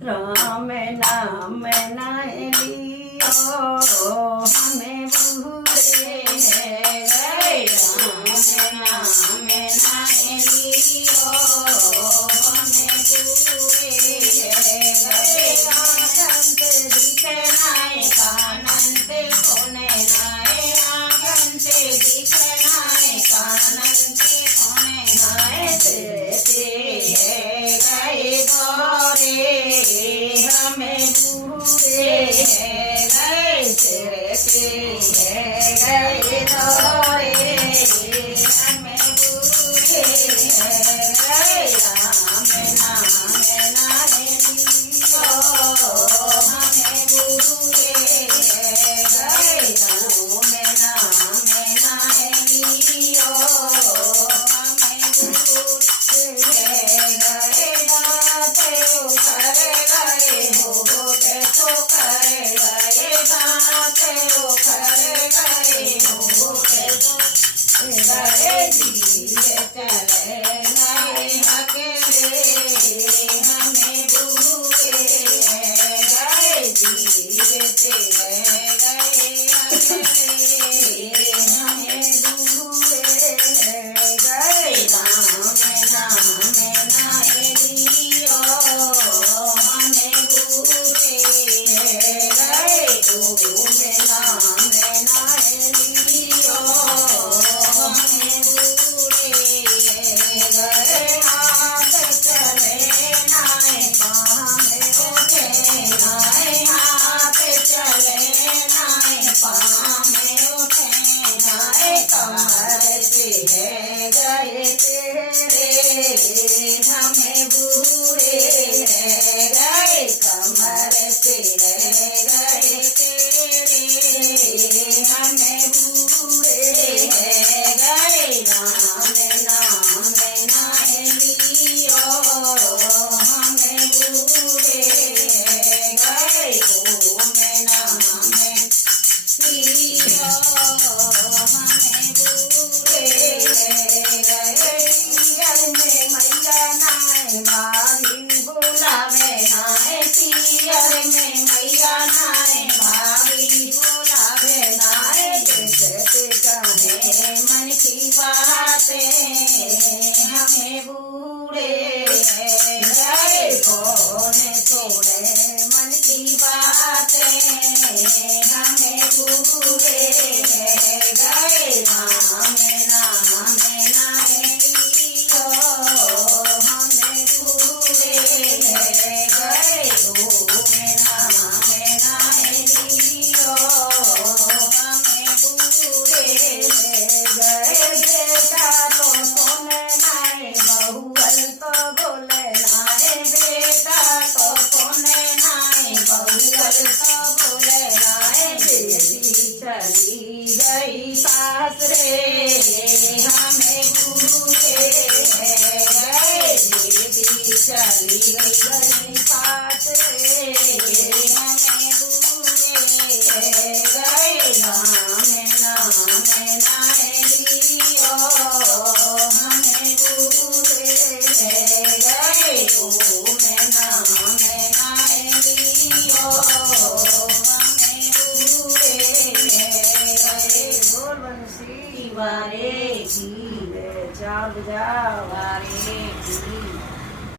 राम नाम नाय लियो हमें बूढ़े गए। राम नाम नाय लियो हमें बूढ़े गए। आनंद दिखे नाय कानंद सोने नाय। आनंद दिखे नाय कानंद सोने नाय। गए दौरे हमें बूढ़े गए। गए दौरे हमें बूढ़े गए। राम नाम नाय लियो हमें बूढ़े गए। राम नाम नाय लियो हमें बूढ़े गए। दाते उखड़ गए हो देखो कर गए। दाते उखड़ गए हो देखो गए। धीरे चले नए अकेले हमें बूढ़े गए। धीरे चले गए अकेले हमें बूढ़े गए। राम नाम नाय लियो हमें बूढ़े गए। ओम नाम नाय लियो हमें बूढ़े गए। हाथ चले नाय पाँव उठे नाय। हाथ चले नाय पाँव उठे नाय। कमर से गए तेरे हमें बूढ़े गए। कमर से गए तेरे हमें बूढ़े गए। राम नाम नाय लियो हमें बूढ़े गए। ओम नाम लियो हमें बूढ़े गए। पियर में मैया नाय भाभी बुलावे नाय। पियर में मैया नाय भाभी बुलावे नाय। देखते कहे मन की बातें हमें बूढ़े गए। कौन छोड़े मन की बातें हमें बूढ़े गए। राम नाम नाय लियो हमें बूढ़े गए। ओम नाम नाय लियो हमें बूढ़े गए। बेटा तो सोने नाय बहुअल तो बोले नाय। बेटा तो सोने नाय बहुअल तो बोले नाय। बेटी चली गई सासरे हमें बूढ़े गए। बेटी चली गई सासरे हमें बूढ़े गए। राम नाम नाय लियो हमें बूढ़े गए। ओम नाम नाय लियो हमें बूढ़े गए। बोल बंसी वारे की चाल जा वारे की।